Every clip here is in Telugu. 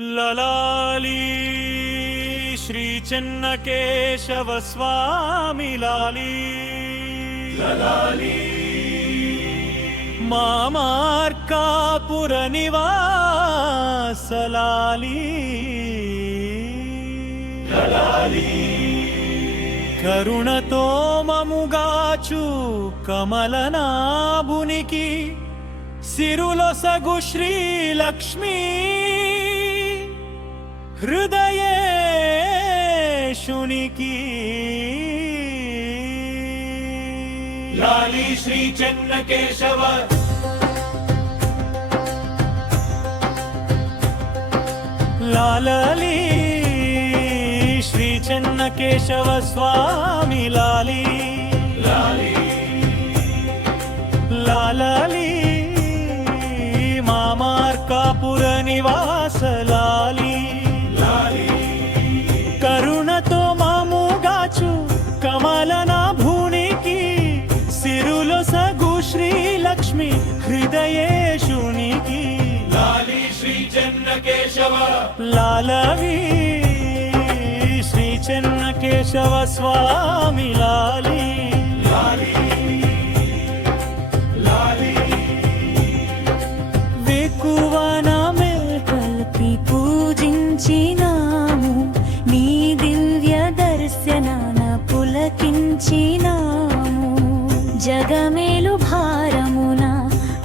లలాలి శ్రీ చెన్నకేశవ స్వామి లాలి లలాలి మామార్కాపుర నివాస లాలి లలాలి కరుణతో మముగాచు కమలనాభునికి సిరులొసగు శ్రీలక్ష్మీ హృదయేశునికి లాలి శ్రీ చెన్నకేశవ లాలీ శ్రీ చెన్నకేశవ స్వామి లాలి లాలి లాలీ మామార్కాపుర నివాస లాలి కరుణతో మాముగాచు కమలనాభునికి సిరులొసగు శ్రీలక్ష్మి హృదయేశునికి లాలి శ్రీ చెన్నకేశవ లాలీ శ్రీ చెన్నకేశవ స్వామి లాలి లాలి లాలి వేకువన మేల్కొల్పి పూజించినాము నీ దివ్య దర్శనాన పులకించినాము జగమేలు భారమున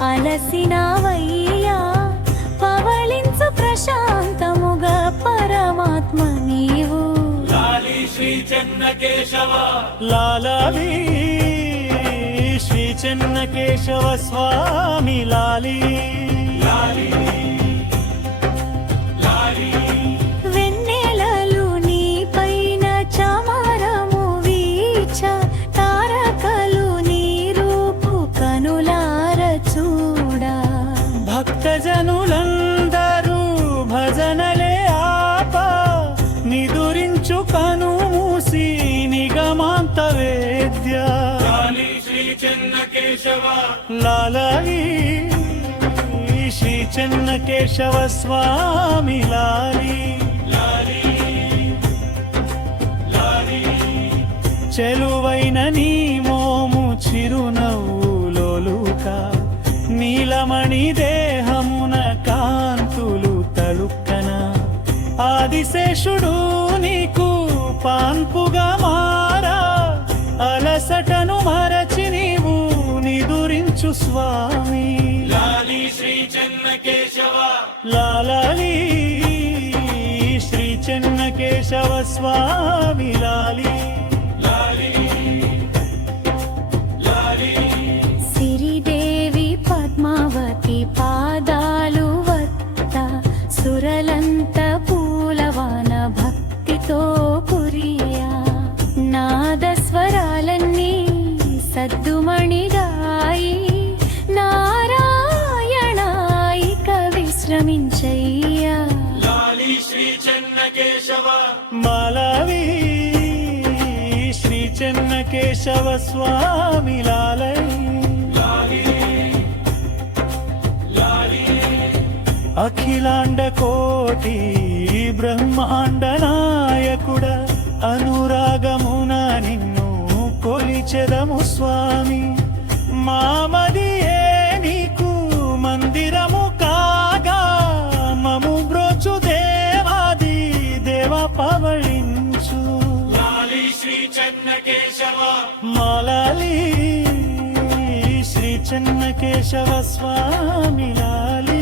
అలసినవయ్యా పవళించు ప్రశాంతముగా పరమాత్మ నీవు లాలి శ్రీ చెన్నకేశవ లాలీ శ్రీ చెన్నకేశవ స్వామి లాలి లాలి లాలి వెన్నెలలు నీ పైన చమరము వీచ తారకలు నీ రూపు కనులార చూడా భక్తజనులందరూ భజనలే ఆప నిదురించు కను మూసి నిగమాంత వేద్య లాలి శ్రీ చెన్నకేశవ లాలీ శ్రీ చెన్నకేశవ స్వామి లాలి లాలి లాలి చెలువైన నీ మోము చిరునవ్వులోలుక నీలమణి దేహమున కాంతులు తలుక్కన ఆదిశేషుడు నీకు పాన్పుగా మారా అలసటను మరచి నీవు నిదురించు స్వామి లాలి శ్రీ చెన్నకేశవ లాలీ శ్రీ చెన్నకేశవ స్వామి లాలి లాలి లాలి సిరిదేవి పద్మావతి పాదాలు వత్త సురలంత పూలవాన భక్తితో కురియా నాదస్వరాలన్నీ సద్దుమణిగాయి నారాయణాయిక విశ్రమించయ్యా లాలి శ్రీ చెన్నకేశవ మాలవీ శ్రీ చెన్నకేశవ స్వామి లాలీ లాలి లాలి అఖిలాండ కోటి బ్రహ్మాండ నాయకుడ అనురాగమున నిన్ను కొలిచెదము స్వామి మామదియే నీకు మందిరము కాగా మము బ్రోచు దేవాది దేవ పవళించు లాలి శ్రీ చెన్నకేశవ మాలీ శ్రీ చెన్నకేశవ స్వామి లాలి